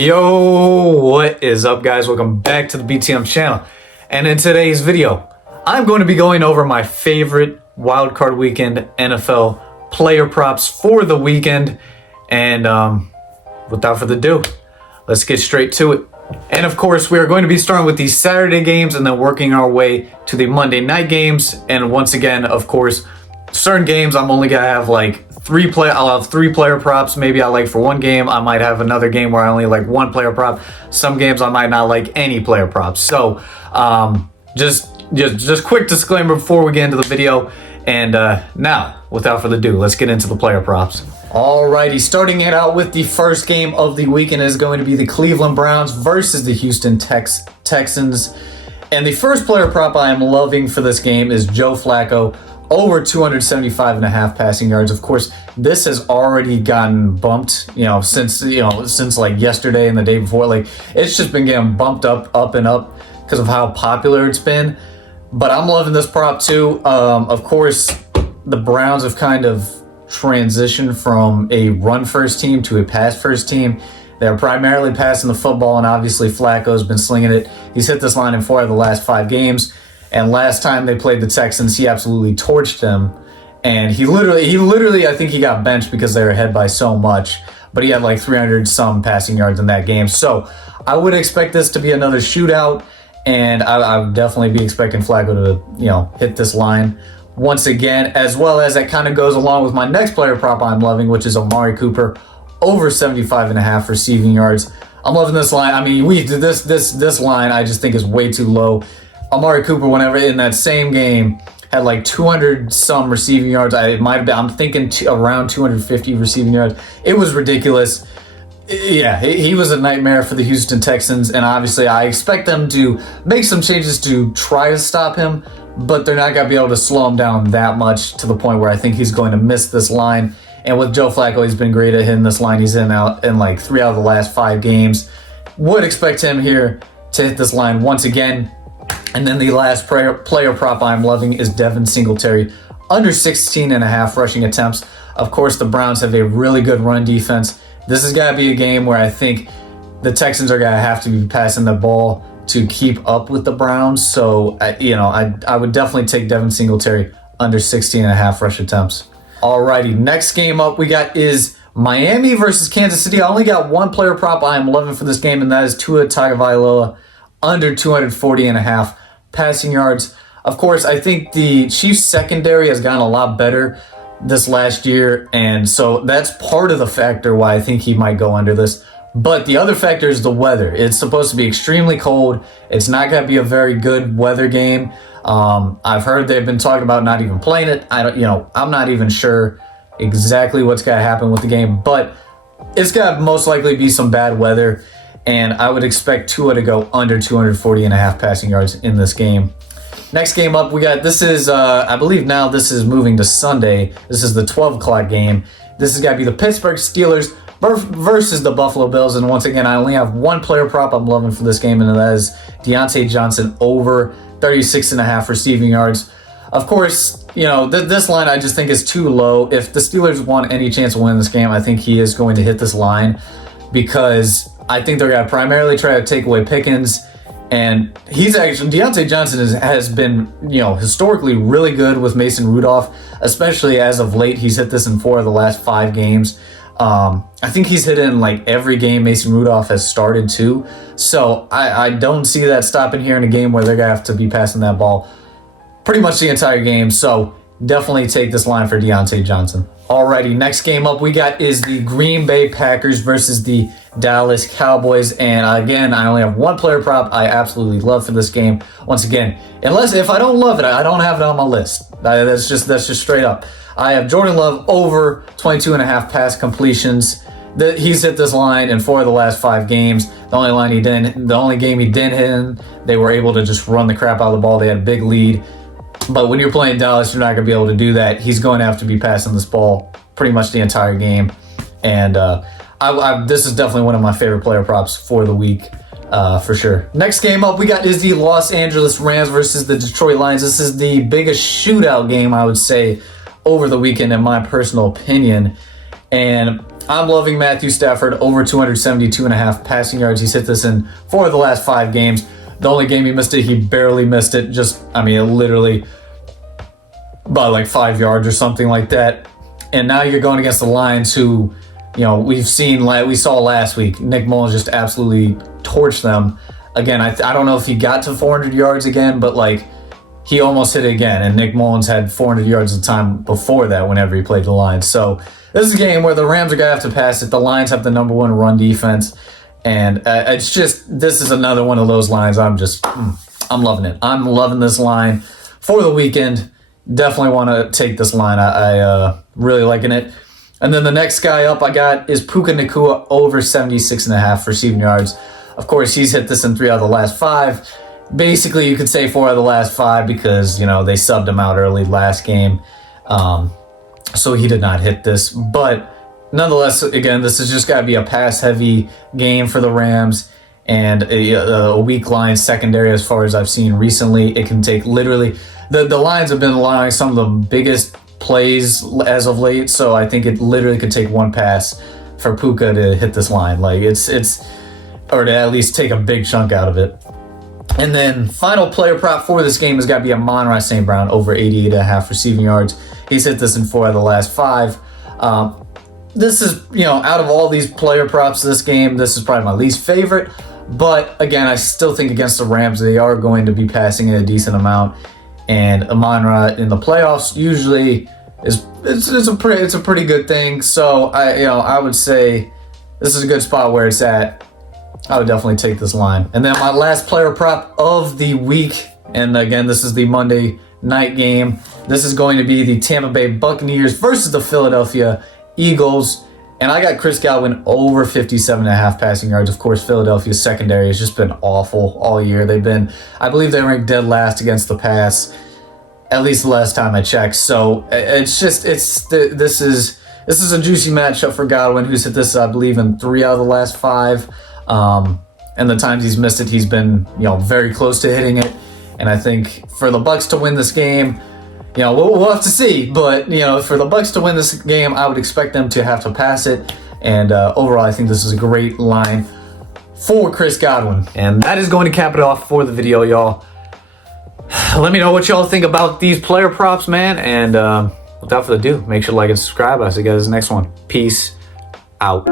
Yo, what is up, guys? Welcome back to the BTM channel. And in today's video, I'm going to be going over my favorite wildcard weekend NFL player props for the weekend. And without further ado, let's get straight to it. And of course, we are going to be starting with the Saturday games and then working our way to the Monday night games. And once again, of course, certain games I'm only gonna have like I'll have three player props. Maybe I like for one game. I might have another game where I only like one player prop. Some games I might not like any player props. So just quick disclaimer before we get into the video. And now, without further ado, let's get into the player props. Alrighty, starting it out with the first game of the weekend is going to be the Cleveland Browns versus the Houston Texans. And the first player prop I am loving for this game is Joe Flacco, over 275.5 passing yards. Of course, this has already gotten bumped, since like yesterday and the day before. Like, it's just been getting bumped up and up because of how popular it's been. But I'm loving this prop too. Of course, the Browns have kind of transitioned from a run-first team to a pass-first team. They're primarily passing the football, and obviously Flacco's been slinging it. He's hit this line in 4 of the last 5 games. And last time they played the Texans, he absolutely torched them. And he literally, I think he got benched because they were ahead by so much. But he had like 300 some passing yards in that game. So I would expect this to be another shootout. And I would definitely be expecting Flacco to, hit this line once again. As well as that kind of goes along with my next player prop I'm loving, which is Amari Cooper, over 75.5 receiving yards. I'm loving this line. I mean, this line I just think is way too low. Amari Cooper, whenever in that same game, had like 200 some receiving yards. I'm thinking around 250 receiving yards. It was ridiculous. Yeah, he was a nightmare for the Houston Texans, and obviously I expect them to make some changes to try to stop him, but they're not going to be able to slow him down that much to the point where I think he's going to miss this line. And with Joe Flacco, he's been great at hitting this line. He's in like 3 out of the last 5 games. Would expect him here to hit this line once again. And then the last player prop I'm loving is Devin Singletary, under 16.5 rushing attempts. Of course, the Browns have a really good run defense. This has got to be a game where I think the Texans are going to have to be passing the ball to keep up with the Browns. So, I would definitely take Devin Singletary under 16.5 rush attempts. Alrighty, next game up we got is Miami versus Kansas City. I only got one player prop I am loving for this game, and that is Tua Tagovailoa, under 240.5 passing yards. Of course, I think the Chiefs secondary has gotten a lot better this last year, and so that's part of the factor why I think he might go under this. But the other factor is the weather. It's supposed to be extremely cold. It's not going to be a very good weather game. I've heard they've been talking about not even playing it. I'm not even sure exactly what's going to happen with the game, but it's got to most likely be some bad weather. And I would expect Tua to go under 240.5 passing yards in this game. Next game up, we got, this is, I believe now this is moving to Sunday. This is the 12 o'clock game. This has got to be the Pittsburgh Steelers versus the Buffalo Bills. And once again, I only have one player prop I'm loving for this game, and that is Deontay Johnson, over 36.5 receiving yards. Of course, this line I just think is too low. If the Steelers want any chance of winning this game, I think he is going to hit this line, because I think they're going to primarily try to take away Pickens. And Deontay Johnson has been, historically really good with Mason Rudolph, especially as of late. He's hit this in 4 of the last 5 games. I think he's hit it in like every game Mason Rudolph has started too. So I don't see that stopping here in a game where they're going to have to be passing that ball pretty much the entire game. So definitely take this line for Deontay Johnson. Alrighty, next game up we got is the Green Bay Packers versus the Dallas Cowboys. And again, I only have one player prop I absolutely love for this game. Once again, if I don't love it, I don't have it on my list. That's just straight up. I have Jordan Love, over 22.5 pass completions. He's hit this line in 4 of the last 5 games. The only game he didn't hit in, they were able to just run the crap out of the ball. They had a big lead. But when you're playing Dallas, you're not going to be able to do that. He's going to have to be passing this ball pretty much the entire game. And this is definitely one of my favorite player props for the week, for sure. Next game up we got is the Los Angeles Rams versus the Detroit Lions. This is the biggest shootout game, I would say, over the weekend, in my personal opinion. And I'm loving Matthew Stafford over 272.5 passing yards. He's hit this in 4 of the last 5 games. The only game he missed it, he barely missed it. Literally about like 5 yards or something like that. And now you're going against the Lions, who, we saw last week. Nick Mullins just absolutely torched them. Again, I don't know if he got to 400 yards again, but he almost hit it again. And Nick Mullins had 400 yards the time before that whenever he played the Lions. So this is a game where the Rams are going to have to pass it. The Lions have the number 1 run defense. And this is another one of those lines. I'm loving it. I'm loving this line for the weekend. Definitely want to take this line. I really liking it. And then the next guy up I got is Puka Nacua over 76.5 receiving yards. Of course, he's hit this in 3 out of the last 5. Basically, you could say 4 out of the last 5 because, they subbed him out early last game. So he did not hit this. But nonetheless, again, this has just got to be a pass-heavy game for the Rams and a weak line secondary as far as I've seen recently. It can take literally... The Lions have been allowing some of the biggest plays as of late, so I think it literally could take one pass for Puka to hit this line. Or to at least take a big chunk out of it. And then final player prop for this game has got to be Amon-Ra St. Brown over 88.5 receiving yards. He's hit this in 4 out of the last 5. This is, out of all these player props this game, this is probably my least favorite. But again, I still think against the Rams, they are going to be passing a decent amount. And Amon-Ra in the playoffs usually it's a pretty good thing. So I would say this is a good spot where it's at. I would definitely take this line. And then my last player prop of the week, and again, this is the Monday night game. This is going to be the Tampa Bay Buccaneers versus the Philadelphia Eagles. And I got Chris Godwin over 57.5 passing yards. Of course, Philadelphia's secondary has just been awful all year. I believe they ranked dead last against the pass, at least the last time I checked. So this is a juicy matchup for Godwin, who's hit this, I believe, in 3 out of the last 5. And the times he's missed it, he's been, very close to hitting it. And I think for the Bucs to win this game, we'll have to see. But, for the Bucs to win this game, I would expect them to have to pass it. And overall, I think this is a great line for Chris Godwin. And that is going to cap it off for the video, y'all. Let me know what y'all think about these player props, man. And without further ado, make sure to like and subscribe. I'll see you guys in the next one. Peace out.